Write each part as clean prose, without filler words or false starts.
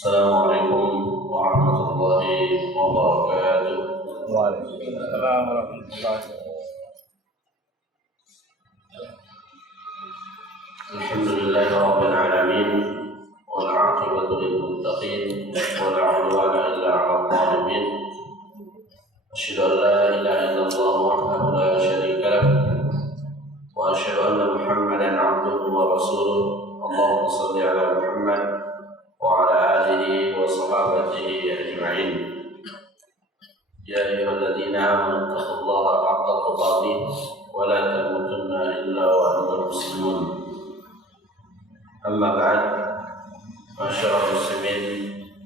Assalamualaikum warahmatullahi wabarakatuh. Waalaikumsalam warahmatullahi wabarakatuh. Alhamdulillahi rabbil alamin wal 'aqibatu lil muttaqin wa la 'udwana illa 'alal zalimin. Asyhadu an la ilaha illallah wahdahu la syarika lah wa asyhadu anna Muhammadan 'abduhu wa rasuluh. Allahumma shalli 'ala Muhammad wa 'ala alihi wa sahbihi ajma'in. Ya ayyuhalladzina amanu taqullaha haqqa tuqatih wa la tamutunna illa wa antum muslimun. Amma ba'd, masyarakat muslimin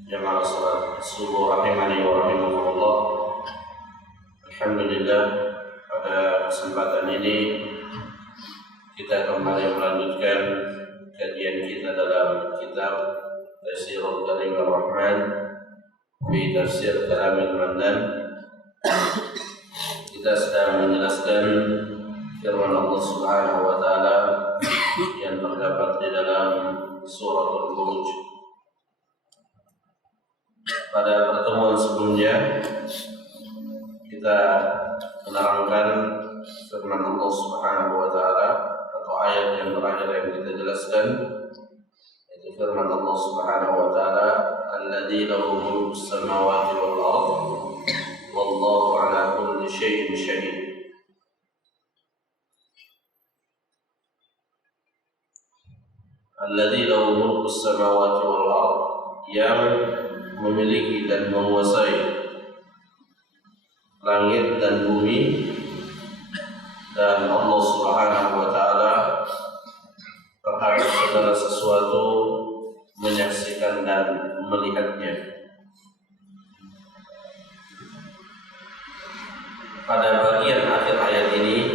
jamaah salat subuh rahimani wa rahimakumullah. Alhamdulillah, pada kesempatan ini kita kembali melanjutkan kajian kita dalam kitab Tafsirul Karim Ar-Rahman fi Tafsir Kalamil Mannan. Kita sedang menjelaskan firman Allah Subhanahu wa taala yang terdapat di dalam Suratul Buruj. Pada pertemuan sebelumnya kita menerangkan firman Allah Subhanahu wa taala atau ayat yang terakhir yang kita jelaskan, yaitu firman Allah Subhanahu wa taala, "Alladzi lahu mulkus samawati wal ardh wallahu ala kulli syai'in syahid." Alladzi lahu mulkus samawati wal ardh, yang memiliki dan menguasai langit dan bumi, dan Allah Subhanahu wa taala terhadap segala sesuatu menyaksikan dan melihatnya. Pada bagian akhir ayat ini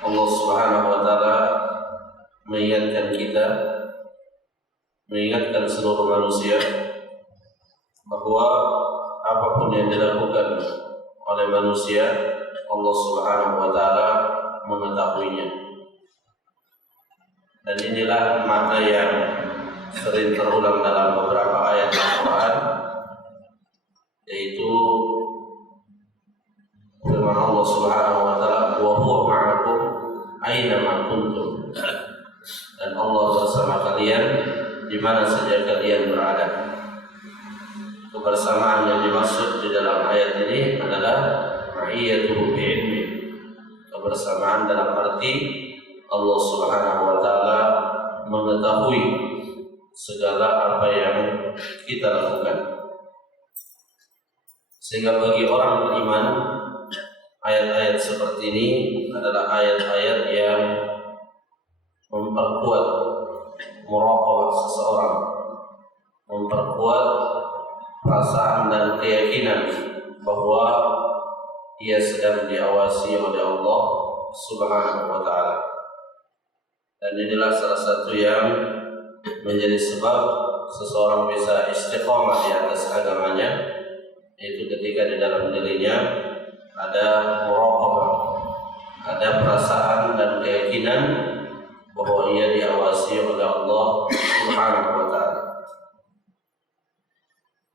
Allah Subhanahu wa taala mengingatkan kita, mengingatkan seluruh manusia bahwa apapun yang dilakukan oleh manusia, Allah Subhanahu wa taala mengetahuinya. Dan inilah makna yang sering terulang dalam beberapa ayat Al-Quran, yaitu firman Allah Subhanahu wa taala, "Wa huwa ma'akum aina ma kuntum." Dan Allah bersama kalian di mana saja kalian berada. Kebersamaan yang dimaksud di dalam ayat ini adalah ma'iyatuhu bi'ilmi, kebersamaan dalam arti Allah Subhanahu wa taala mengetahui segala apa yang kita lakukan. Sehingga bagi orang beriman, ayat-ayat seperti ini adalah ayat-ayat yang memperkuat muraqabah seseorang, memperkuat perasaan dan keyakinan bahwa ia sedang diawasi oleh Allah Subhanahu wa taala. Dan inilah salah satu yang menjadi sebab seseorang bisa istiqomah di atas agamanya, yaitu ketika di dalam dirinya ada muraqabah, ada perasaan dan keyakinan bahwa ia diawasi oleh Allah Subhanahu wa taala.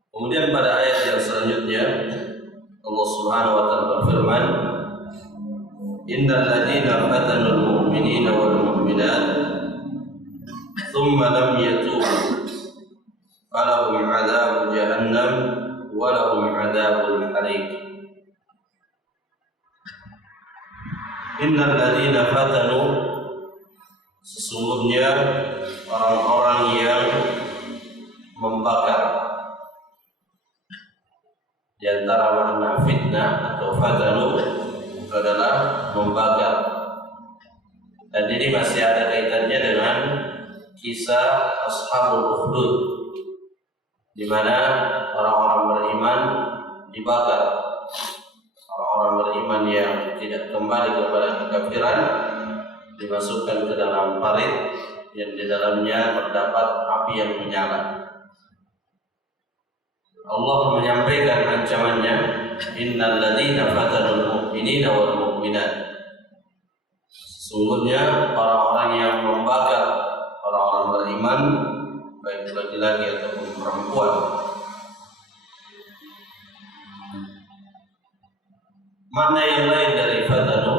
Kemudian pada ayat yang selanjutnya Allah Subhanahu wa taala berfirman, "Innal ladzina fatanul mu'minina wal mu'minat tsumma lam yatubu falahum 'adzabu jahannam wa lahum 'adzabul hariq." Innal ladzina fatanu, sesungguhnya orang-orang yang membakar. Di antara makna fitnah atau fatanu adalah membakar. Dan ini masih ada kaitannya dengan kisah Ashabul Ukhdud, di mana orang-orang beriman dibakar. Orang-orang beriman yang tidak kembali kepada kekafiran dimasukkan ke dalam parit yang di dalamnya terdapat api yang menyala. Allah menyampaikan ancamannya, "Innal ladzina fatanul mu'minina wal mu'minat." Sesungguhnya orang-orang yang membakar orang-orang beriman baik laki-laki ataupun perempuan. Makna yang lain dari fatanu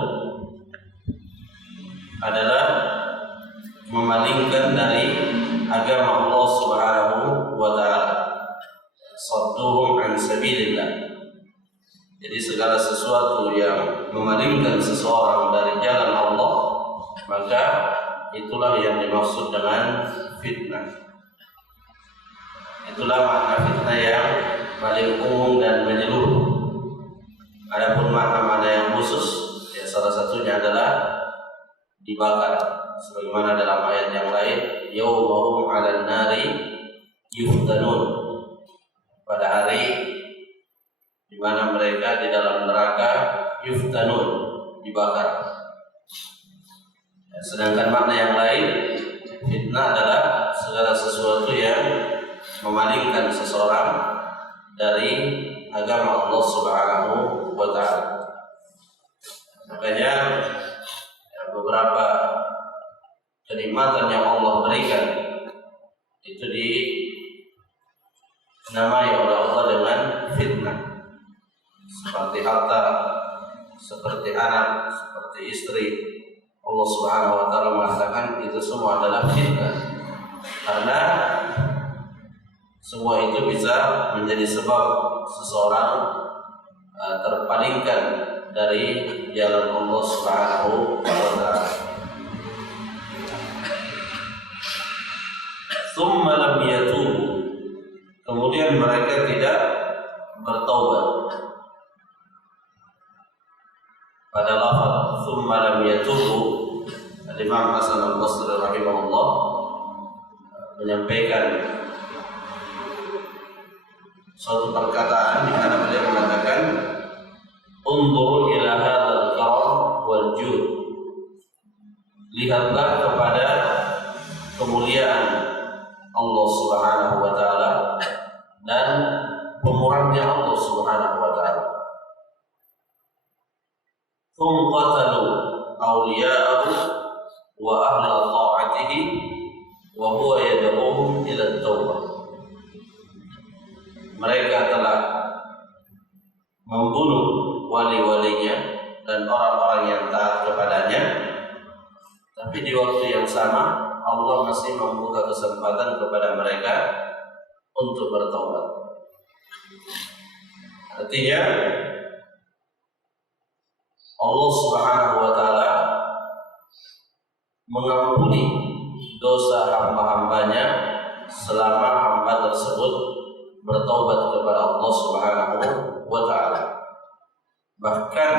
adalah memalingkan dari agama Allah Subhanahu wa taala. Sadduhum an sabilillah. Jadi segala sesuatu yang memalingkan seseorang dari jalan Allah, maka itulah yang dimaksud dengan fitnah. Itulah makna fitnah yang paling umum dan menyeluruh. Adapun makna-makna yang khusus, ya salah satunya adalah dibakar, sebagaimana dalam ayat yang lain, yaumahum 'alan nari yuftanun. Pada hari di mana mereka di dalam neraka yuftanun, dibakar. Sedangkan makna yang lain, fitnah adalah segala sesuatu yang memalingkan seseorang dari agama Allah Subhanahu wa taala. Makanya beberapa kenikmatan yang Allah berikan itu dinamai oleh Allah dengan fitnah. Seperti harta, seperti anak, seperti istri. Allah Subhanahu wa taala mengatakan itu semua adalah fitnah. Karena semua itu bisa menjadi sebab seseorang terpalingkan dari jalan Allah Subhanahu wa taala. Tsumma lam yatubu. Kemudian mereka tidak bertaubat. Pada lafaz tsumma lam yatubu, Imam Hasan Al-Basri rahimahullah menyampaikan suatu perkataan di mana beliau mengatakan, "Unzur ila hadzal karam wal jud." Lihatlah kepada kemuliaan Allah Subhanahu wa taala dan pemurahnya Allah Subhanahu wa taala. Hum qatalu awliya'ahu wa ahla ta'atihi wa huwa yad'uhum ila at-taubah. Mereka telah membunuh wali-walinya dan orang-orang yang taat kepadanya, tapi di waktu yang sama Allah masih membuka kesempatan kepada mereka untuk bertaubat. Artinya Allah Subhanahu wa taala mengampuni dosa hamba-hambanya selama hamba tersebut bertaubat kepada Allah Subhanahu wa taala. Bahkan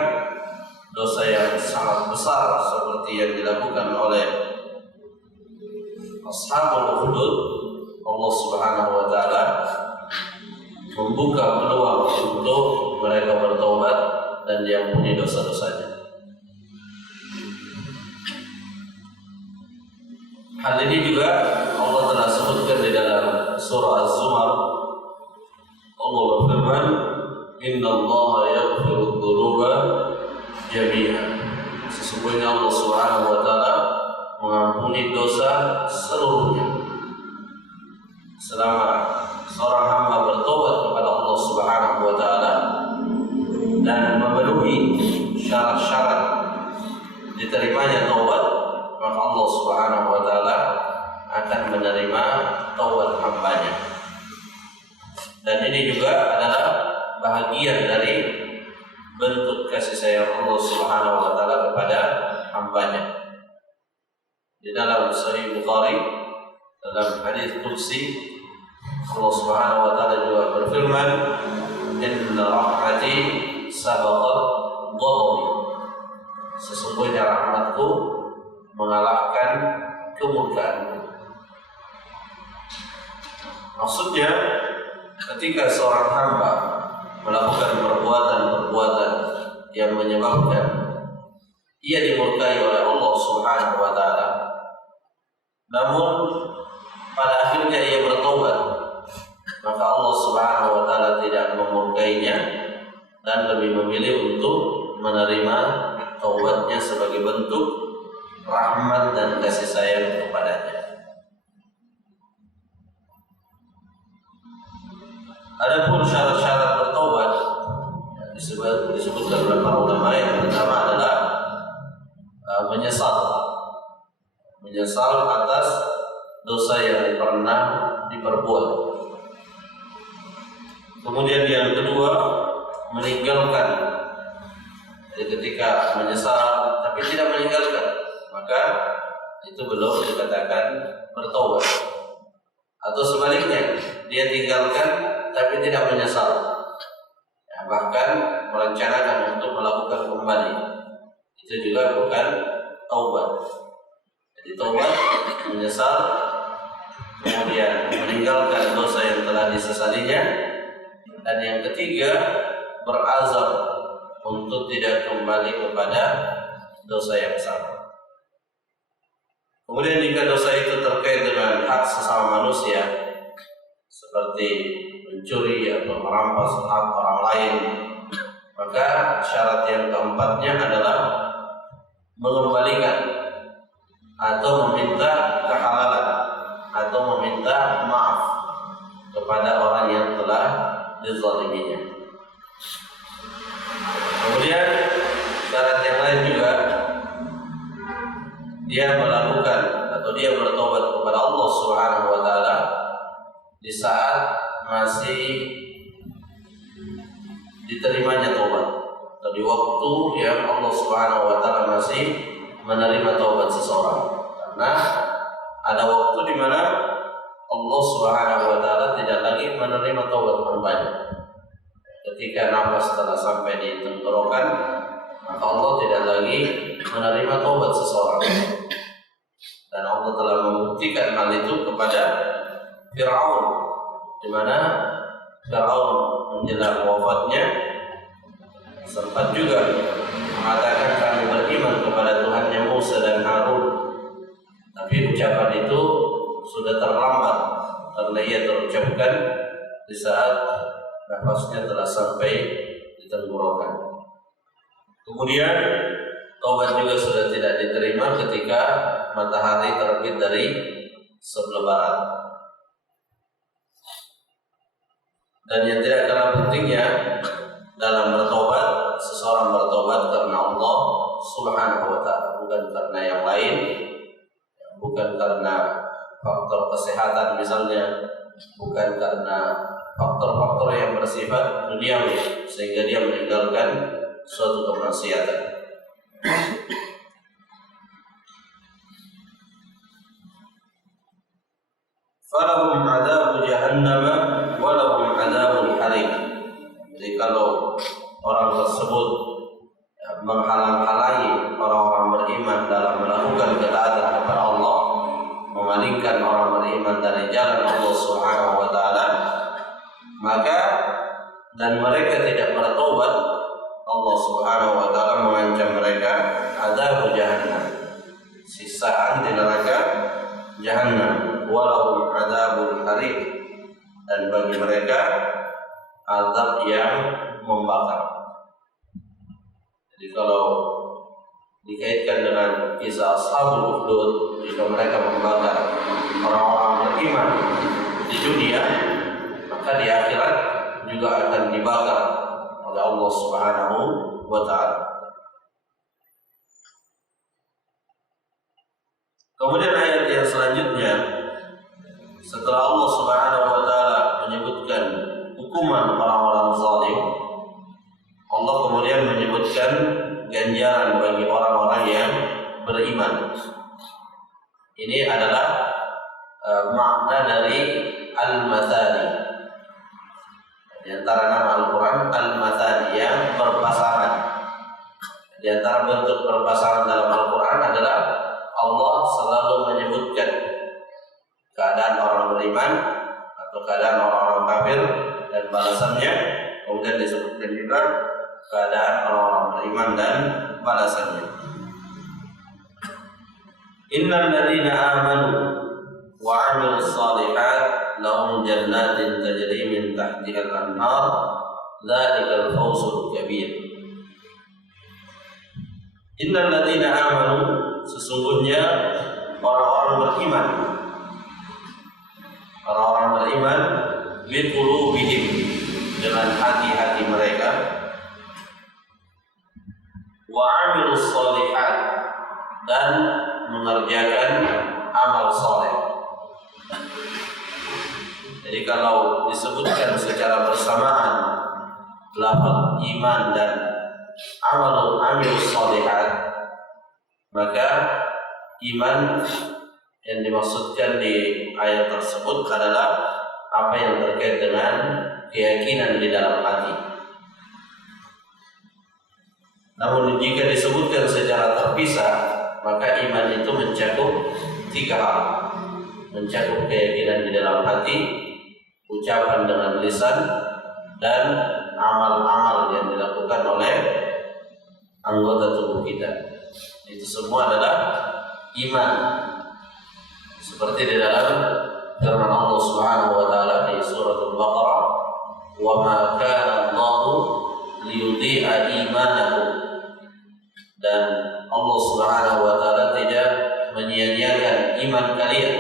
dosa yang sangat besar seperti yang dilakukan oleh Ashabul Ukhdud, Allah Subhanahu wa taala membuka peluang untuk mereka bertaubat dan diampuni dosa-dosanya. Hal ini juga Allah telah sebutkan di dalam surah Az-Zumar. Allah berfirman, "Innallaha yaghfiru dzunuba jami'an." Sesungguhnya Allah Subhanahu wa taala mengampuni dosa seluruhnya. Selama seorang hamba bertobat kepada Allah Subhanahu wa taala dan memenuhi syarat-syarat diterimanya taubat, maka Allah Subhanahu wa taala akan menerima taubat hambanya. Dan ini juga adalah bahagian dari bentuk kasih sayang Allah Subhanahu wa taala kepada hambanya. Di dalam Sahih Bukhari, dalam hadis qudsi, Allah Subhanahu wa taala juga berfirman, "Inna rahmati sabaqat ghadabi." Sesungguhnya rahmatku mengalahkan kemurkaanku. Maksudnya, ketika seorang hamba melakukan perbuatan-perbuatan yang menyebabkan ia dimurkai oleh Allah Subhanahu wa taala, namun pada akhirnya ia bertobat, maka Allah Subhanahu wa taala tidak memurkainya dan lebih memilih untuk menerima taubatnya sebagai bentuk rahmat dan kasih sayang kepadanya. Adapun syarat-syarat bertobat disebutkan oleh para ulama, yang pertama adalah menyesal atas dosa yang pernah diperbuat. Kemudian yang kedua, meninggalkan. Jadi ketika menyesal tapi tidak meninggalkan, maka itu belum dikatakan bertobat. Atau sebaliknya, dia tinggalkan tapi tidak menyesal, bahkan merencanakan untuk melakukan kembali, itu juga bukan taubat. Jadi taubat menyesal, kemudian meninggalkan dosa yang telah disesalinya, dan yang ketiga berazam untuk tidak kembali kepada dosa yang sama. Kemudian jika dosa itu terkait dengan hak sesama manusia, seperti mencuri atau merampas hak orang lain, maka syarat yang keempatnya adalah mengembalikan atau meminta kehalalan atau meminta maaf kepada orang yang telah dizaliminya. Kemudian syarat yang lain juga, dia melakukan atau dia bertobat kepada Allah Subhanahu wa taala di saat masih diterimanya tobat, atau di waktu yang Allah Subhanahu wa taala masih menerima tobat seseorang. Karena ada waktu di mana Allah Subhanahu wa taala tidak lagi menerima tobat hambanya. Ketika nafas telah sampai di tenggorokan, maka Allah tidak lagi menerima tobat seseorang. Dan Allah telah membuktikan hal itu kepada Fir'aun, di mana Fir'aun menjelang wafatnya sempat juga mengatakan kami beriman kepada Tuhannya Musa dan Harun, tapi ucapan itu sudah terlambat karena ia terucapkan di saat nafasnya telah sampai di tenggorokan. Kemudian taubat juga sudah tidak diterima ketika matahari terbit dari sebelah barat. Dan yang tidak kalah pentingnya dalam bertobat, seseorang bertobat karena Allah Subhanahu wa taala, bukan karena yang lain, bukan karena faktor kesehatan misalnya, bukan karena faktor-faktor yang bersifat duniawi sehingga dia meninggalkan suatu kemaksiatan. Falahum adzab jahannam wa lahum adzabul hariq. Jadi kalau orang tersebut menghalang-halangi orang-orang beriman dalam melakukan ketaatan kepada Allah, memalingkan orang beriman dari jalan Allah Subhanahu wa taala, maka dan mereka tidak bertobat, Allah Subhanahu wa taala mengancam mereka adzab jahannam, sisaan di neraka jahannam, walahum adzabul hariq, dan bagi mereka azab yang membakar. Jadi kalau dikaitkan dengan kisah Ashabul Ukhdud, jika mereka membakar orang-orang beriman di dunia, maka di akhirat juga akan dibakar oleh Allah Subhanahu wa taala. Kemudian ayat yang selanjutnya, setelah Allah Subhanahu wa taala menyebutkan hukuman orang-orang zalim, Allah kemudian menyebutkan ganjaran bagi orang-orang yang beriman. Ini adalah makna dari al-mathani. Di antara nama Al-Quran, al-mathani, yang berpasangan. Di antara bentuk berpasangan dalam Al-Quran adalah Allah selalu menyebutkan keadaan orang beriman atau keadaan orang-orang kafir dan balasannya, kemudian disebutkan juga keadaan orang-orang beriman dan balasannya. Innal ladzina amanu wa 'amilus shalihat lahum jannatin tajri min tahtiha al-anhar dzalikal fawzul kabir. Innal ladzina amanu, sesungguhnya orang-orang beriman. Orang-orang beriman biqulubihim, dengan hati-hati mereka, wa 'amilus shalihat, dan mengerjakan amal saleh. Jadi kalau disebutkan secara bersamaan lafaz iman dan amilus shalihat, maka iman yang dimaksudkan di ayat tersebut adalah apa yang terkait dengan keyakinan di dalam hati. Namun jika disebutkan secara terpisah, maka iman itu mencakup 3 hal. Mencakup keyakinan di dalam hati, ucapan dengan lisan, dan amal-amal yang dilakukan oleh anggota tubuh kita. Itu semua adalah iman. Seperti di dalam firman Allah Subhanahu wa taala di surah Al-Baqarah, "Wa ma kana Allahu liyudhi'a imanakum." Dan Allah Subhanahu wa taala tidak menyia-nyiakan iman kalian.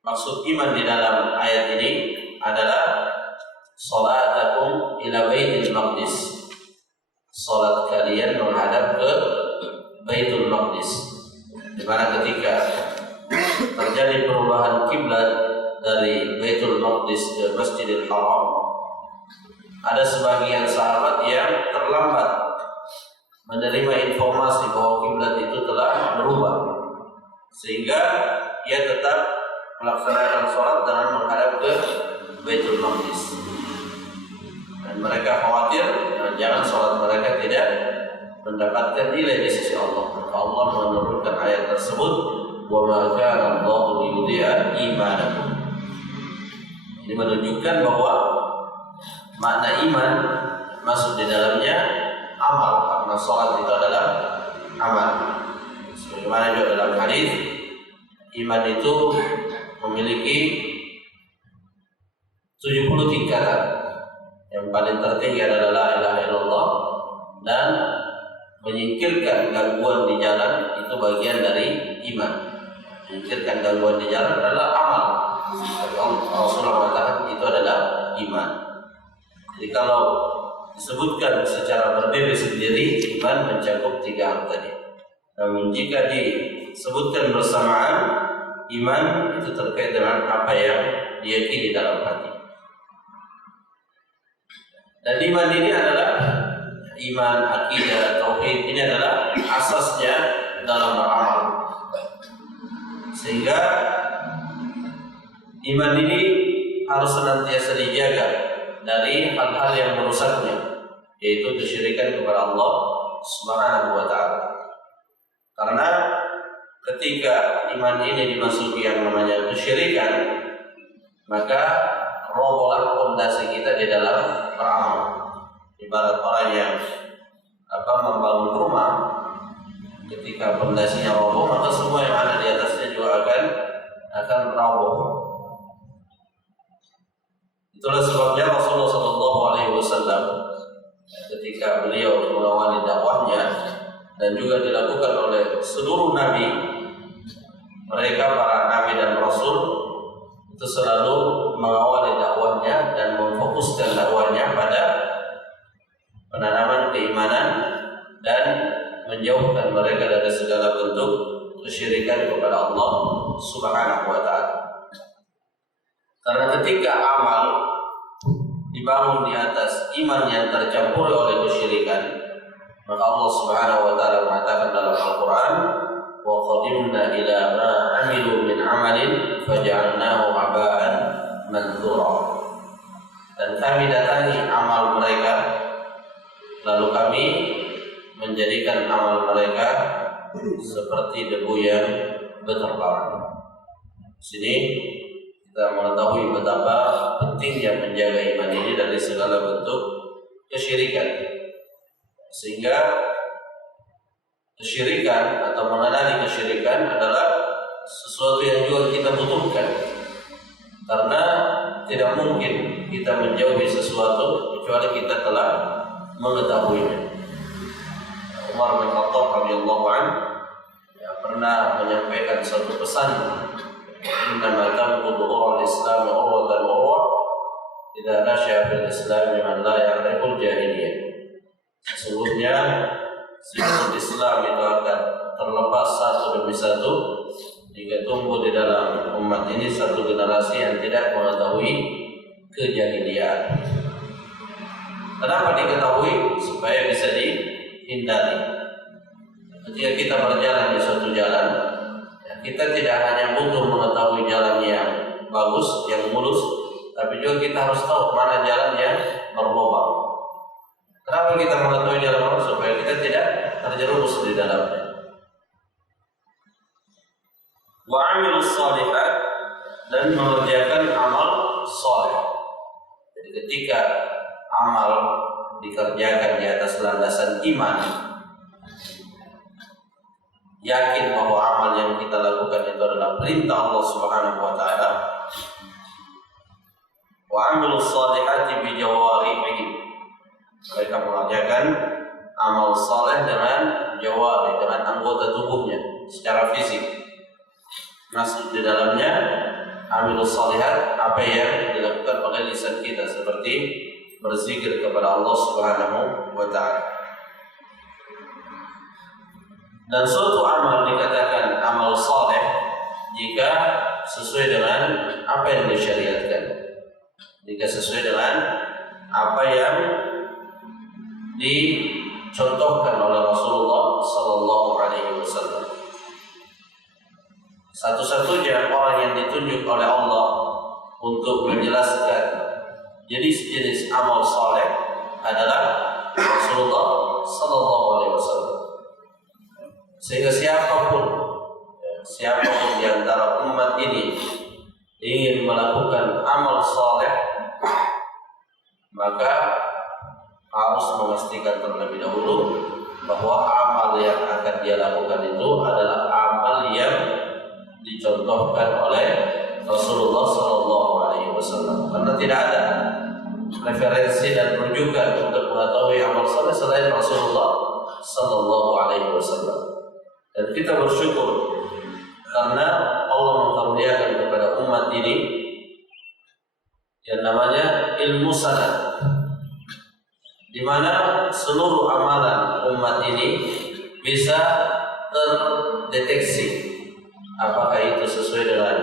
Maksud iman di dalam ayat ini adalah salatakum ila Baitul Maqdis. Salat kalian menghadap ke Baitul Maqdis. Di mana ketika terjadi perubahan kiblat dari Baitul Maqdis ke Masjidil Haram, ada sebagian sahabat yang terlambat menerima informasi bahwa kiblat itu telah berubah, sehingga ia tetap melaksanakan sholat dengan menghadap ke Baitul Maqdis. Dan mereka khawatir jangan sholat mereka tidak mendapatkan nilai di sisi Allah. Maka Allah menurunkan ayat tersebut, "Wa ma kana Allahu liyudhi'a imanakum." Ini menunjukkan bahwa makna iman masuk di dalamnya amal, karena sholat itu adalah amal. Sebagaimana juga dalam hadis, iman itu memiliki 70 tingkatan. Yang paling tertinggi adalah la ilaha illallah, dan menyingkirkan gangguan di jalan itu bagian dari iman. Menyingkirkan gangguan di jalan adalah amal. Rasulullah mengatakan itu adalah iman. Jadi kalau disebutkan secara berdiri sendiri, iman mencakup 3 hal tadi. Namun jika disebutkan bersamaan, iman itu terkait dengan apa yang diyakini dalam hati. Dan iman ini adalah iman, akidah, tauhid, ini adalah asasnya dalam beramal. Sehingga iman ini harus senantiasa dijaga dari hal-hal yang merusaknya, yaitu kesyirikan kepada Allah Subhanahu wa taala. Karena ketika iman ini dimasuki yang namanya kesyirikan, maka robohlah fondasi kita di dalam beramal. Ibarat orang yang membangun rumah, ketika fondasinya roboh, maka semua yang ada di atasnya juga akan roboh. Itulah sebabnya Rasulullah SAW ketika beliau mengawali dakwahnya, dan juga dilakukan oleh seluruh nabi, mereka para nabi dan rasul itu selalu mengawali dakwahnya dan memfokuskan dakwahnya pada penanaman keimanan dan menjauhkan mereka dari segala bentuk kesyirikan kepada Allah Subhanahu wa taala. Karena ketika amal dibangun di atas iman yang tercampur oleh kesyirikan, maka Allah Subhanahu wa taala mengatakan dalam Al-Qur'an, "Wa qadimna ila ma 'amilu min 'amalin faj'alnahu haba'an manthura." Dan kami datangi amal mereka, lalu kami menjadikan amal mereka seperti debu yang berterbangan. Sini kita mengetahui betapa pentingnya menjaga iman ini dari segala bentuk kesyirikan, sehingga kesyirikan atau mengenali kesyirikan adalah sesuatu yang juga kita butuhkan, karena tidak mungkin kita menjauhi sesuatu kecuali kita telah mengetahuinya. Umar bin Khattab radhiyallahu anhu pernah menyampaikan satu pesan innama tanqudu urwal Islam urwatan urwa idza nasha'a fil Islam man la ya'riful jahiliyah. Sesungguhnya sikap Islam itu akan terlepas satu demi satu jika tumbuh di dalam umat ini satu generasi yang tidak mengetahui kejahiliaan. Kenapa diketahui? Supaya bisa dihindari. Ketika kita berjalan di suatu jalan, kita tidak hanya butuh mengetahui jalan yang bagus, yang mulus, tapi juga kita harus tahu mana jalan yang berlubang. Kenapa kita mengetahui jalan bagus? Supaya kita tidak terjerumus di dalamnya. Wa 'amilus shalihat, dan mengerjakan amal saleh. Jadi ketika amal dikerjakan di atas landasan iman, yakin bahwa amal yang kita lakukan itu adalah perintah Allah Subhanahu wa taala. Wa 'amilus shalihati bi jawarihim. Mereka mengerjakan amal saleh dengan jawarih, dengan anggota tubuhnya secara fisik. Masuk di dalamnya amilus shalihat, apa yang dilakukan oleh lisan kita seperti berzikir kepada Allah Subhanahu wa taala. Dan suatu amal dikatakan amal saleh jika sesuai dengan apa yang disyariatkan. Jika sesuai dengan apa yang dicontohkan oleh Rasulullah sallallahu alaihi wasallam. Satu-satunya orang yang ditunjuk oleh Allah untuk menjelaskan jenis-jenis amal saleh adalah Rasulullah sallallahu alaihi wasallam. Sehingga siapapun di antara umat ini ingin melakukan amal saleh, maka harus memastikan terlebih dahulu bahwa amal yang akan dia lakukan itu adalah amal yang dicontohkan oleh Rasulullah sallallahu alaihi wasallam. Karena tidak ada referensi dan rujukan untuk mengetahui amal saleh selain Rasulullah sallallahu alaihi wasallam. Dan kita bersyukur karena Allah mengaruniakan kepada umat ini yang namanya ilmu sanad, di mana seluruh amalan umat ini bisa terdeteksi apakah itu sesuai dengan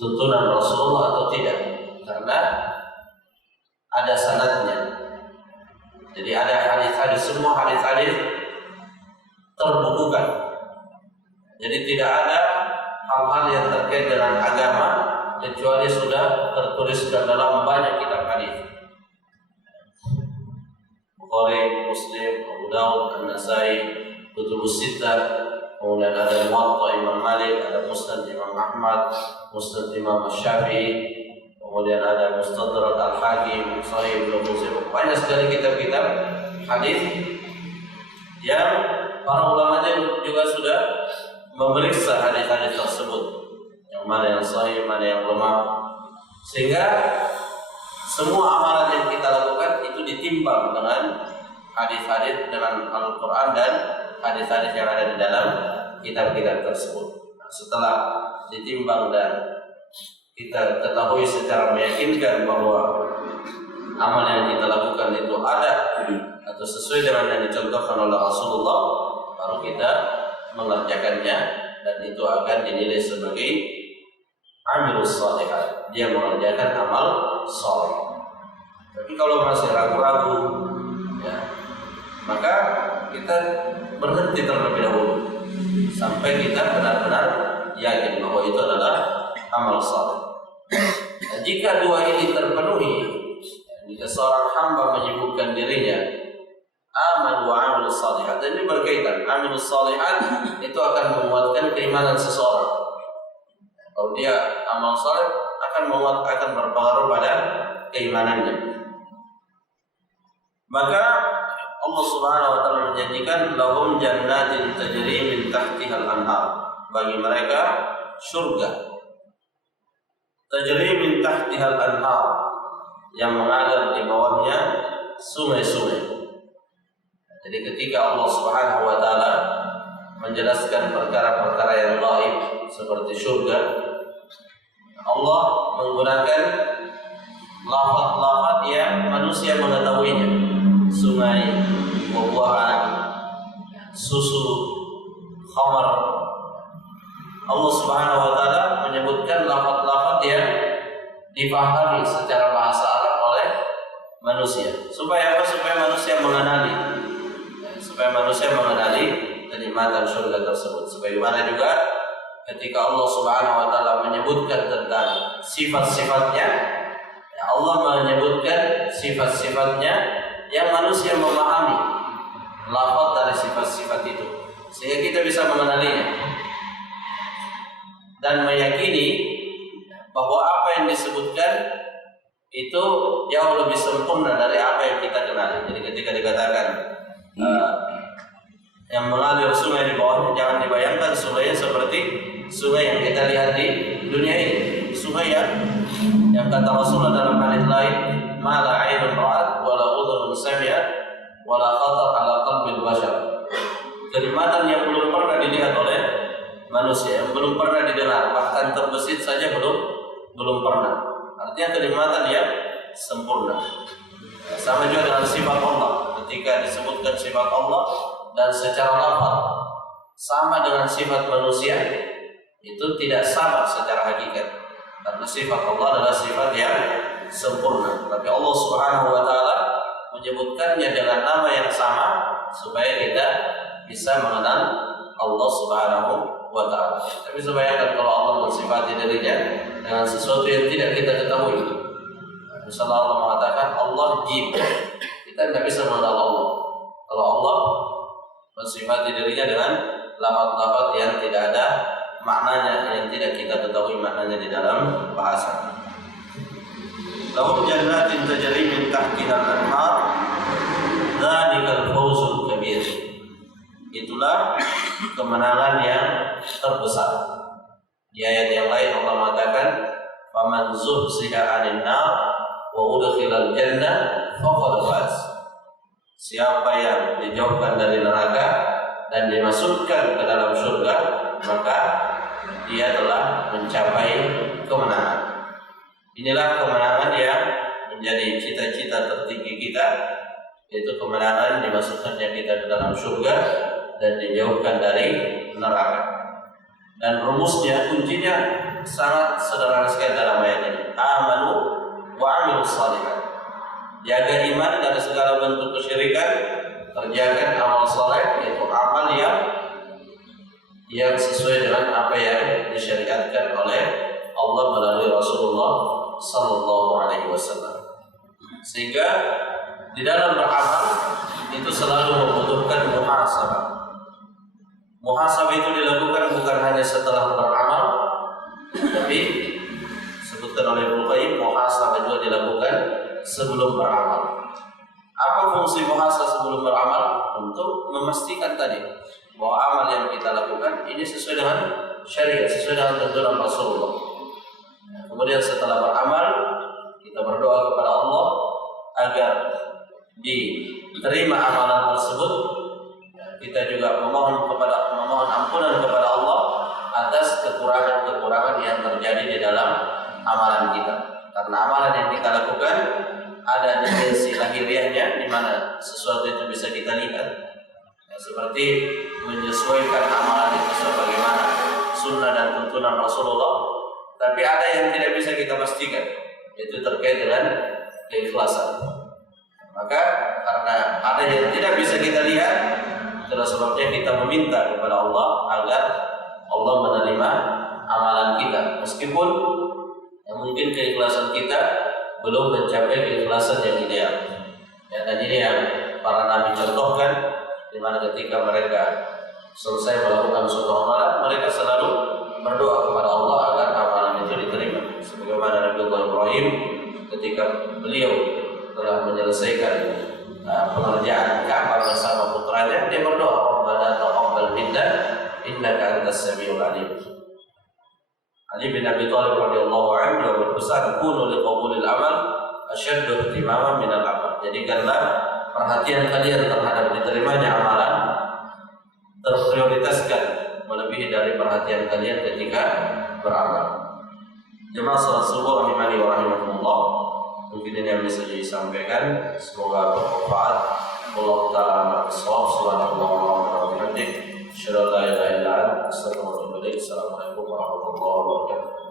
tuntunan Rasulullah atau tidak, karena ada sanadnya. Jadi ada hadis-hadis, semua hadis-hadis terbukukan. Jadi tidak ada hal-hal yang terkait dengan agama kecuali sudah tertuliskan dalam banyak kitab hadis. Bukhari, Muslim, Abu Dawud, An-Nasai, Kutubus Sittah, kemudian ada Muwatta Imam Malik, ada Musnad Imam Ahmad, Musnad Imam Syafi'i, kemudian ada Mustadrak Al-Hakim, Sahih Ibnu Khuzaimah. Banyak sekali kitab-kitab hadis yang para ulama juga sudah memeriksa hadis-hadis tersebut, yang mana yang sahih, mana yang lemah, sehingga semua amalan yang kita lakukan itu ditimbang dengan hadis-hadis, dengan Al-Quran dan hadis-hadis yang ada di dalam kitab-kitab tersebut. Nah, setelah ditimbang dan kita ketahui secara meyakinkan bahwa amal yang kita lakukan itu ada atau sesuai dengan yang dicontohkan oleh Rasulullah, baru kita mengerjakannya, dan itu akan dinilai sebagai amilus shalihat. Dia mengerjakan amal saleh. Tapi kalau masih ragu-ragu, ya, maka kita berhenti terlebih dahulu sampai kita benar-benar yakin bahwa itu adalah amal saleh. Dan jika dua ini terpenuhi, jika seorang hamba menyebutkan dirinya aman wa amilus shalihat, dan ini berkaitan. Amilus shalihat itu akan menguatkan keimanan seseorang. Kalau dia amal saleh akan berpengaruh pada keimanannya. Maka Allah Subhanahu wa taala menjanjikan lahum jannatin tajri min tahtihal anhar, bagi mereka surga tajri min tahtihal anhar, yang mengalir di bawahnya sungai-sungai. Jadi ketika Allah Subhanahu wa taala menjelaskan perkara-perkara yang gaib seperti surga, Allah menggunakan lafaz-lafaz yang manusia mengetahuinya. Sungai, buah-buahan, susu, khamar. Allah Subhanahu wa taala menyebutkan lafaz-lafaz yang dipahami secara bahasa Arab oleh manusia. Supaya apa? Supaya manusia mengenali. Supaya manusia mengenali kenikmatan surga tersebut. Sebagaimana juga ketika Allah Subhanahu wa taala menyebutkan tentang sifat-sifatnya, Allah menyebutkan sifat-sifatnya yang manusia memahami lafaz dari sifat-sifat itu, sehingga kita bisa mengenalinya dan meyakini bahwa apa yang disebutkan itu jauh lebih sempurna dari apa yang kita kenali. Jadi ketika dikatakan yang mengalir sungai di bawahnya, jangan dibayangkan sungainya seperti sungai yang kita lihat di dunia ini. Sungai yang kata Rasulullah dalam hadis lain, "Ma la 'ainun ra'at wa la udhunun sami'at wa la khatar 'ala qalbil bashar." Kenikmatan yang belum pernah dilihat oleh manusia, yang belum pernah didengar, bahkan terbesit saja belum pernah. Artinya kenikmatan yang sempurna. Sama juga dengan sifat Allah. Ketika disebutkan sifat Allah dan secara lafaz sama dengan sifat manusia, itu tidak sama secara hakikat. Karena sifat Allah adalah sifat yang sempurna. Tapi Allah Subhanahu wa taala menyebutkannya dengan nama yang sama supaya kita bisa mengenal Allah Subhanahu wa taala. Tapi bayangkan kalau Allah mensifati dirinya dengan sesuatu yang tidak kita ketahui. Misalnya Allah mengatakan Allah jin, kita tidak bisa mengenal Allah. Kalau Allah mensifati dirinya dengan lafaz-lafaz yang tidak ada maknanya, yang tidak kita ketahui maknanya di dalam bahasa. Lahum jannatin tajri min tahtiha al-anhar, dzalikal fawzul kabir. Itulah kemenangan yang terbesar. Di ayat yang lain Allah mengatakan, "Faman zuhziha 'anil nar wa udkhilal jannah faqad faz." Siapa yang dijauhkan dari neraka dan dimasukkan ke dalam surga, maka dia telah mencapai kemenangan. Inilah kemenangan yang menjadi cita-cita tertinggi kita, yaitu kemenangan dimasukkannya kita ke dalam surga dan dijauhkan dari neraka. Dan rumusnya, kuncinya sangat sederhana sekali dalam ayat ini. Amanu wa amilus shalihat. Jaga iman dari segala bentuk kesyirikan, kerjakan amal saleh, yaitu amal yang sesuai dengan apa yang disyariatkan oleh Allah melalui Rasulullah sallallahu alaihi wasallam. Sehingga di dalam beramal itu selalu membutuhkan muhasabah. Muhasabah itu dilakukan bukan hanya setelah beramal, tapi sebutkan oleh Ibnu Qayyim, muhasabah juga dilakukan sebelum beramal. Apa fungsi muhasabah sebelum beramal? Untuk memastikan tadi bahwa amal yang kita lakukan ini sesuai dengan syariat, sesuai dengan tuntunan Rasulullah. Kemudian setelah beramal, kita berdoa kepada Allah agar diterima amalan tersebut. Kita juga memohon ampunan kepada Allah atas kekurangan-kekurangan yang terjadi di dalam amalan kita. Karena amalan yang kita lakukan ada dimensi lahiriahnya, di mana sesuatu itu bisa kita lihat. Seperti menyesuaikan amalan itu sebagaimana sunnah dan tuntunan Rasulullah. Tapi ada yang tidak bisa kita pastikan, yaitu terkait dengan keikhlasan. Maka karena ada yang tidak bisa kita lihat, itulah sebabnya kita meminta kepada Allah agar Allah menerima amalan kita, meskipun mungkin keikhlasan kita belum mencapai keikhlasan yang ideal. Dan ini yang para nabi contohkan, di mana ketika mereka selesai melakukan suatu amalan, mereka selalu berdoa kepada Allah agar amalan itu diterima. Sebagaimana Nabi Ibrahim ketika beliau telah menyelesaikan pengerjaan Ka'bah bersama putranya, dia berdoa, "Rabbana taqabbal minna innaka antas samiul alim." Ali bin Abi Thalib radhiyallahu anhu juga berpesan, "Kunu liqabulil amal asyaddu ihtimaman minal amal." Jadikanlah perhatian kalian terhadap diterimanya amalan terprioritaskan melebihi dari perhatian kalian ketika beramal. Jemaah salat subuh rahimani wa rahimakumullah. Mungkin ini yang bisa disampaikan, semoga bermanfaat. Allah Ta'ala bershawab. Subhanallah wa bihamdihi, asyhadu an la ilaha illa anta, astaghfiruka wa atubu ilaik. Assalamualaikum warahmatullahi wabarakatuh.